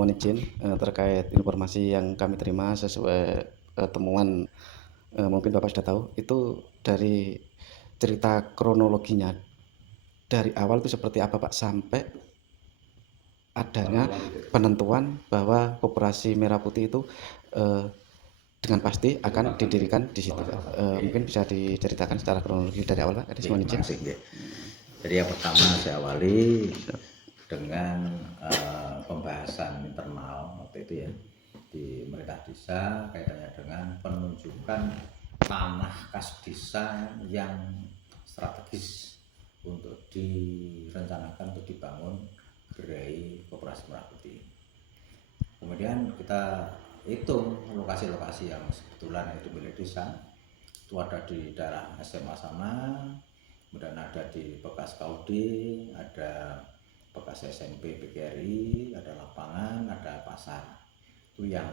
mohon izin terkait informasi yang kami terima sesuai temuan, mungkin Bapak sudah tahu, itu dari cerita kronologinya dari awal itu seperti apa Pak sampai adanya penentuan bahwa Koperasi Merah Putih itu dengan pasti akan didirikan di situ Pak. Mungkin bisa diceritakan secara kronologi dari awal Pak. Mohon izin. Jadi yang pertama saya awali dengan pembahasan internal waktu itu ya di pemerintah desa kaitannya dengan penunjukan tanah kas desa yang strategis untuk direncanakan untuk dibangun gerai Koperasi Merah Putih. Kemudian kita hitung lokasi-lokasi yang kebetulan itu milik desa, itu ada di daerah SMA sana, kemudian ada di bekas KUD, ada bekas SMP PGRI, ada lapangan, ada pasar. Itu yang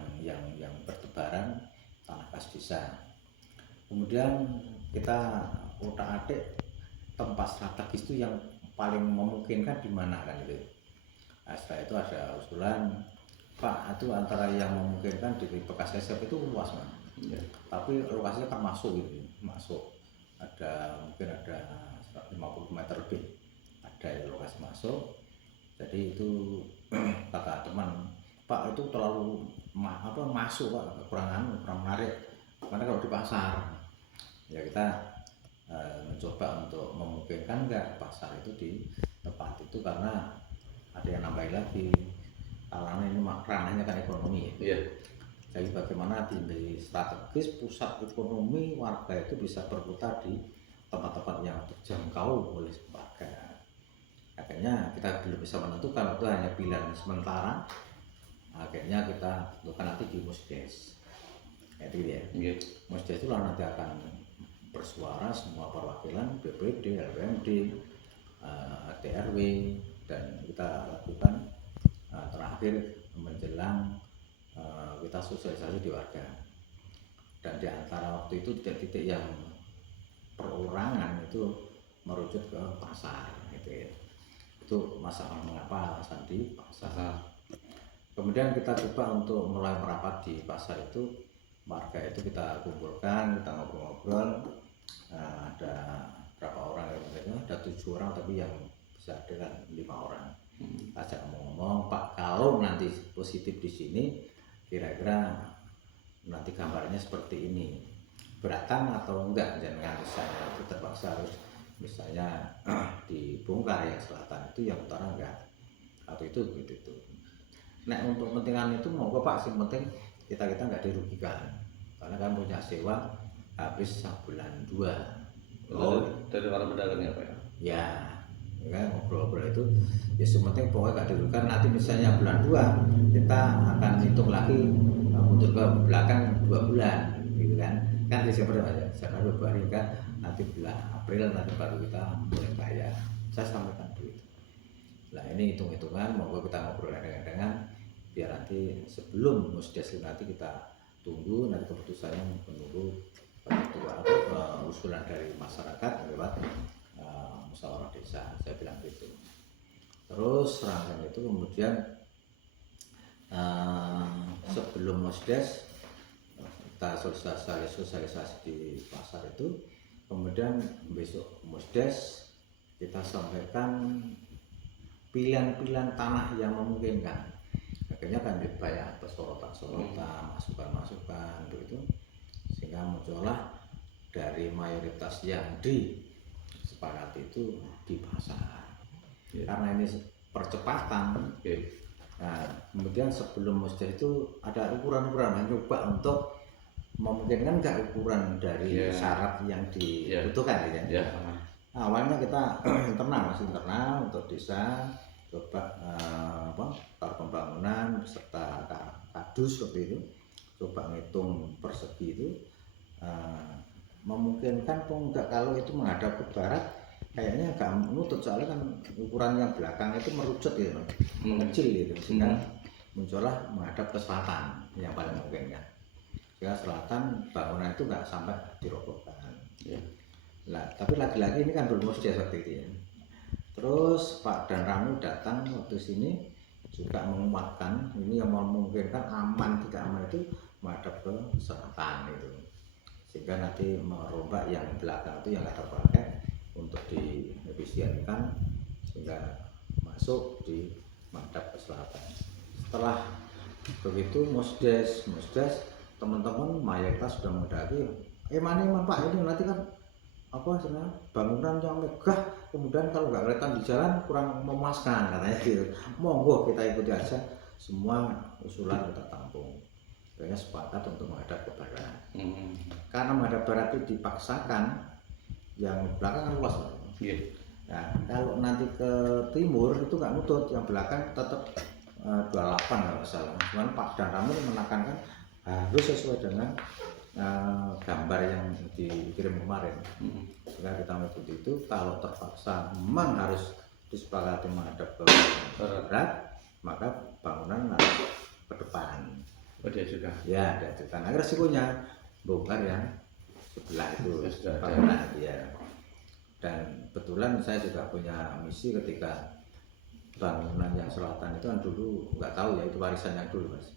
bertebaran tanah kas desa. Kemudian kita utak-atik tempat strategis itu yang paling memungkinkan di mana kan itu. Nah, setelah itu ada usulan, Pak, itu antara yang memungkinkan di bekas SMP itu luas Mas. Ya. Tapi lokasinya kan masuk gitu, masuk mungkin ada 50 meter lebih ada lokasi masuk. Jadi itu kata teman, Pak itu terlalu masuk Pak, kurang menarik. Karena kalau di pasar ya kita mencoba untuk memungkinkan enggak pasar itu di tempat itu, karena ada yang nambahin lagi karena ini ranahnya kan ekonomi ya. Yeah. Jadi bagaimana di strategis pusat ekonomi warga itu bisa berputar di tempat-tempat yang terjangkau oleh warga. Akhirnya kita belum bisa menentukan, itu hanya pilihan sementara. Akhirnya kita tentukan nanti di Musdes. Itu ya. Yeah. Musdes itu nanti akan bersuara semua perwakilan BPD, LPMD, RT/RW, dan kita lakukan terakhir menjelang kita sosialisasi di warga. Dan di antara waktu itu titik-titik yang perorangan itu merujuk ke pasar gitu ya. Itu masalah mengapa alasan di pasar. Kemudian kita coba untuk mulai merapat di pasar itu, warga itu kita kumpulkan, kita ngobrol-ngobrol. Ada berapa orang yang ada 7 orang, tapi yang bisa dengan 5 orang. Ajak ngomong, Pak, kalau nanti positif di sini, kira-kira nanti gambarnya seperti ini, beratan atau enggak? Jangan misalnya itu terpaksa harus misalnya dibongkar yang selatan itu, yang utara enggak, atau itu gitu. Nah untuk kepentingan itu mau Pak, sih penting kita enggak dirugikan, karena kan punya sewa habis sebulan 2. Dari para pedagangnya Pak ya? Ya ngobrol-ngobrol itu ya sementing pokoknya gak dirugikan. Nanti misalnya bulan 2 kita akan hitung lagi untuk ke belakang 2 bulan gitu kan Desember aja, Januari, Februari kan, nanti bulan April nanti baru kita mulai bayar. Saya sampaikan begitu. Nah ini hitung-hitungan, monggo kita ngobrol dengan biar nanti sebelum Musdes nanti kita tunggu nanti keputusannya, menunggu usulan dari masyarakat lewat musyawarah desa, saya bilang gitu. Terus rangkaian itu kemudian sebelum Musdes kita sosialisasi di pasar itu, kemudian besok Musdes kita sampaikan pilihan-pilihan tanah yang memungkinkan. Akhirnya kan banyak sorotan, masukan-masukan begitu, sehingga muncullah dari mayoritas yang disepakati itu di pasar. Karena ini percepatan. Nah, kemudian sebelum Musdes itu ada ukuran-ukuran, mencoba untuk memungkinkan enggak ukuran dari syarat yang dibutuhkan ya. Nah, awalnya kita internal untuk desa, coba pembangunan beserta kadus seperti itu, coba ngitung persegi itu memungkinkan pun enggak. Kalau itu menghadap ke barat kayaknya agak menutup, soalnya kan ukuran yang belakang itu merucut gitu, mengecil gitu, sehingga muncullah menghadap ke selatan yang paling mungkin kan. Sehingga selatan bangunan itu enggak sampai dirobohkan. Nah, tapi lagi-lagi ini kan belum Musdes seperti itu ya. Terus Pak dan Ranu datang waktu sini juga menguatkan ini ini yang memungkinkan aman tidak aman itu menghadap ke selatan itu, sehingga nanti merombak yang belakang itu yang nggak terpakai untuk diefisienkan sehingga masuk di menghadap ke selatan. Setelah begitu musdes teman-teman mayoritas sudah menghendaki mana Pak, ini nanti kan apa sebenarnya bangunan yang megah, kemudian kalau nggak kelihatan di jalan kurang memuaskan katanya gitu. Monggo kita ikuti aja, semua usulan kita tampung. Kayaknya sepakat untuk menghadap ke barat. Karena menghadap barat itu dipaksakan, yang belakang kan luas. Nah, kalau nanti ke timur itu nggak nutut, yang belakang tetap 28 kalau salah. Cuman Pak dan Ramil menekankan harus sesuai dengan gambar yang dikirim kemarin. Sehingga kita mengikuti itu. Kalau terpaksa memang harus disepakati menghadap ke barat, maka bangunan harus ke depan. Diajukan. Ya, diajukan. Agar resikonya bongkar yang sebelah itu bangunan ya. Dan kebetulan saya juga punya misi ketika bangunan yang selatan itu kan dulu nggak tahu ya, itu warisan yang dulu Mas.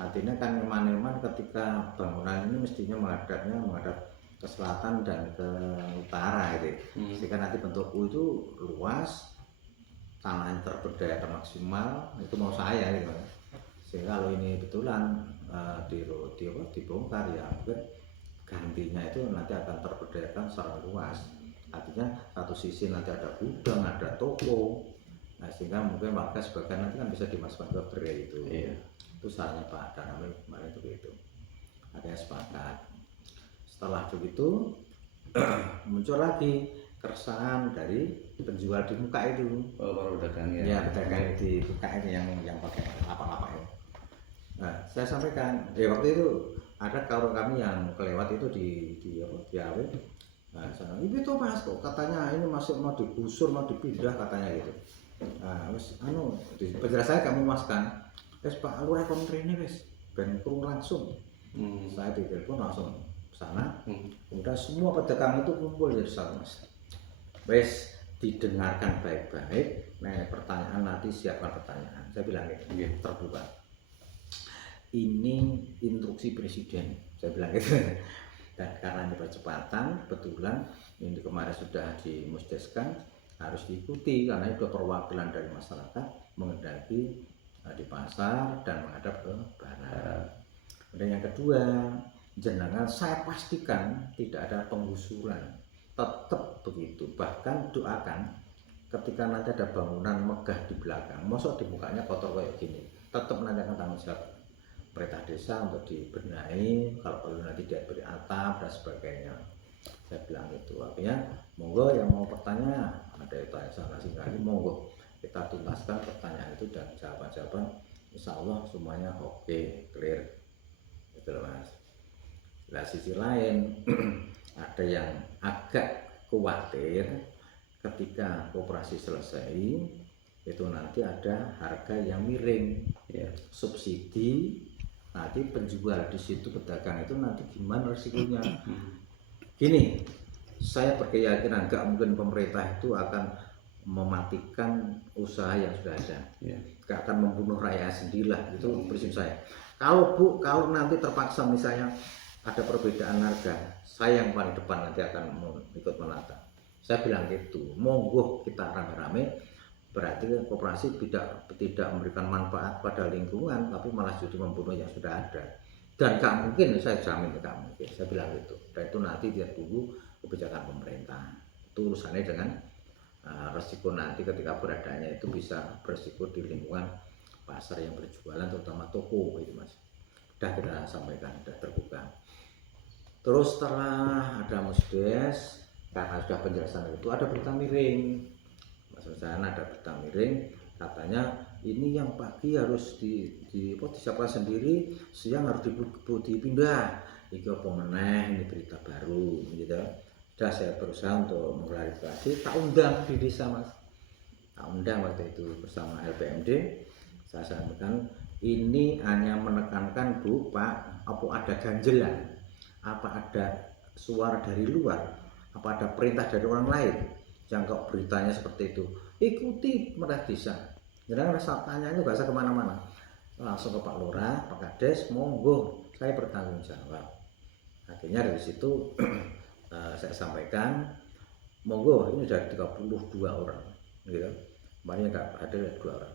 Artinya kan eman-eman ketika bangunan ini mestinya menghadap ke selatan dan ke utara gitu. Sehingga nanti bentuk U itu luas, tanah yang terberdayakan maksimal, itu mau saya gitu. Sehingga kalau ini betulan dibongkar ya mungkin gantinya itu nanti akan terberdayakan secara luas. Artinya satu sisi nanti ada gudang, ada toko. Nah, sehingga mungkin warga sebagian nanti kan bisa dimasukkan ke gerai itu. Itu sarannya Pak Danamil kemarin itu begitu. Ada sepakat. Setelah begitu muncul lagi keresahan dari penjual di muka itu. Para pedagang ya. Ya, pedagang di muka itu yang pakai lapak-lapak itu. Nah, saya sampaikan, waktu itu ada kawan kami yang kelewat itu di AW. Nah, sana, itu Mas kok katanya ini masih mau digusur, mau dipindah katanya gitu. Nah, wis penjelasannya kamu Mas kan. Wis Pak, lu rekon rene wis ben kurung langsung. Saya ditelepon langsung ke sana. Kemudian semua pedagang itu kumpul di sana Mas. Wis didengarkan baik-baik. Nah, pertanyaan nanti siapkan pertanyaan. Saya bilang gitu, terbuka. Ini instruksi presiden, saya bilang gitu. Dan karena ini percepatan, kebetulan ini kemarin sudah dimusdeskan, harus diikuti karena itu perwakilan dari masyarakat menghendaki di pasar dan menghadap ke barat. Dan yang kedua, jenengan saya pastikan tidak ada penggusuran, tetap begitu. Bahkan doakan ketika nanti ada bangunan megah di belakang, mosok di mukanya kotor kayak gini, tetap nanti akan tanggung jawab perintah desa untuk dibenahi, kalau perlu nanti dia beri atap dan sebagainya. Saya bilang itu, artinya monggo yang mau bertanya, ada itu saya kasih lagi, monggo kita tuntaskan pertanyaan itu dan jawaban-jawaban, insya Allah semuanya oke, clear, gitu loh Mas. Nah, sisi lain ada yang agak khawatir ketika koperasi selesai itu nanti ada harga yang miring, subsidi. Nanti penjual di situ, pedagang itu nanti gimana resikonya? Gini, saya berkeyakinan nggak mungkin pemerintah itu akan mematikan usaha yang sudah ada, nggak akan membunuh rakyat sendirilah, itu prinsip saya. Kalau nanti terpaksa misalnya ada perbedaan harga, saya yang paling depan nanti akan ikut menata. Saya bilang gitu, monggo kita rame-rame. Berarti koperasi tidak memberikan manfaat pada lingkungan, tapi malah justru membunuh yang sudah ada. Dan gak mungkin, saya jamin gak mungkin, saya bilang gitu. Dan itu nanti dia tunggu kebijakan pemerintah. Itu urusannya dengan resiko nanti ketika beradanya itu bisa beresiko di lingkungan pasar yang berjualan, terutama toko itu Mas. Sudah kita sampaikan, sudah terbuka. Terus setelah ada musdes, karena sudah penjelasan itu ada berita miring. Sana ada berita miring, katanya ini yang pagi harus disiapkan sendiri, siang harus dipindah. Ini apa meneh, ini berita baru gitu. Sudah saya berusaha untuk mengklarifikasi, tak undang di desa Mas, tak undang waktu itu bersama LPMD. Saya sampaikan ini hanya menekankan Bu Pak, apa ada ganjelan, apa ada suara dari luar, apa ada perintah dari orang lain yang kok beritanya seperti itu, ikuti pemerintah desa. Jangan rasa tanya itu gak usah kemana-mana. langsung ke Pak Lurah, Pak Kades, monggo saya bertanggung jawab. Akhirnya dari situ saya sampaikan, monggo ini dari 32 orang, gitu. Kemarin nggak ada 2 orang.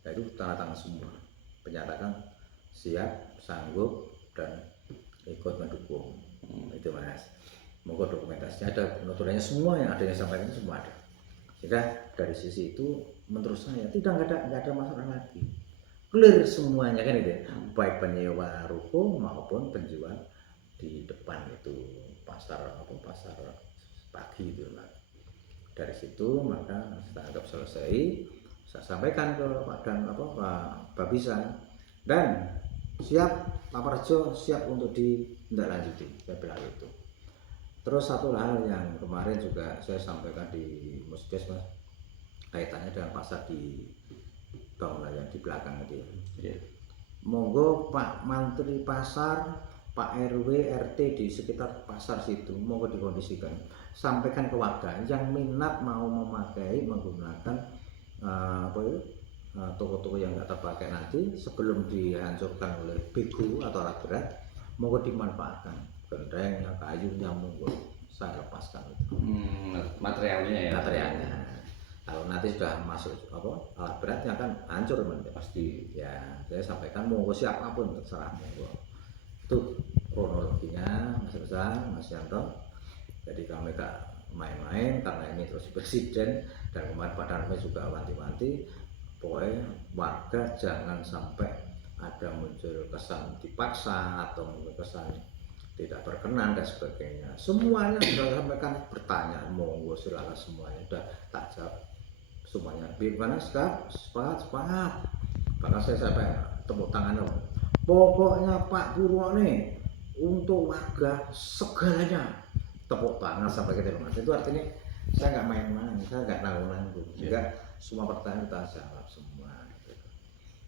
Nah, itu tanda tangan semua, menyatakan siap, sanggup, dan ikut mendukung. Itu Mas. Monggo dokumentasinya ada, penuturannya semua yang ada yang sampaikan itu semua ada. Sehingga dari sisi itu menurut saya nggak ada masalah lagi. Clear semuanya kan itu, baik penyewa ruko maupun penjual di depan itu pasar pagi itu. Dari situ maka setelah anggap selesai, saya sampaikan ke Pak Babisan, dan siap Pak Parjo siap untuk ditindaklanjuti, saya bilang itu. Terus satu hal yang kemarin juga saya sampaikan di Musdes Mas, kaitannya dengan pasar di bangunan yang di belakang itu ya. Monggo Pak Mantri Pasar, Pak RW, RT di sekitar pasar situ, monggo dikondisikan, sampaikan ke warga yang minat mau menggunakan toko-toko yang nggak terpakai nanti sebelum dihancurkan oleh bego atau alat berat, monggo dimanfaatkan, gentengnya, kayunya, monggo saya lepaskan itu. Materialnya ya. Materialnya. Kalau nanti sudah masuk alat beratnya kan hancur Pasti. ya. Saya sampaikan monggo siapapun terserah, monggo. Itu kronologinya Mas Reza, Mas Yanto. Jadi kami gak main-main karena ini terus presiden, dan kemarin Pak Darme juga wanti-wanti, pokoknya warga jangan sampai ada muncul kesan dipaksa atau muncul kesan tidak berkenan dan sebagainya. Semuanya sudah sampaikan, pertanyaan monggo silakan semuanya sudah tak jawab semuanya. Bagaimana sepakat. Bahkan saya sampai tepuk tangan, pokoknya Pak Purwone untuk warga segalanya, tepuk tangan sampai ke rumah. Itu artinya saya nggak main-main, saya nggak nanggung-nanggung. Sehingga semua pertanyaan kita jawab semua.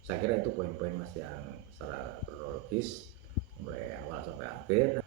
Saya kira itu poin-poin Mas yang secara kronologis mulai awal sampai akhir.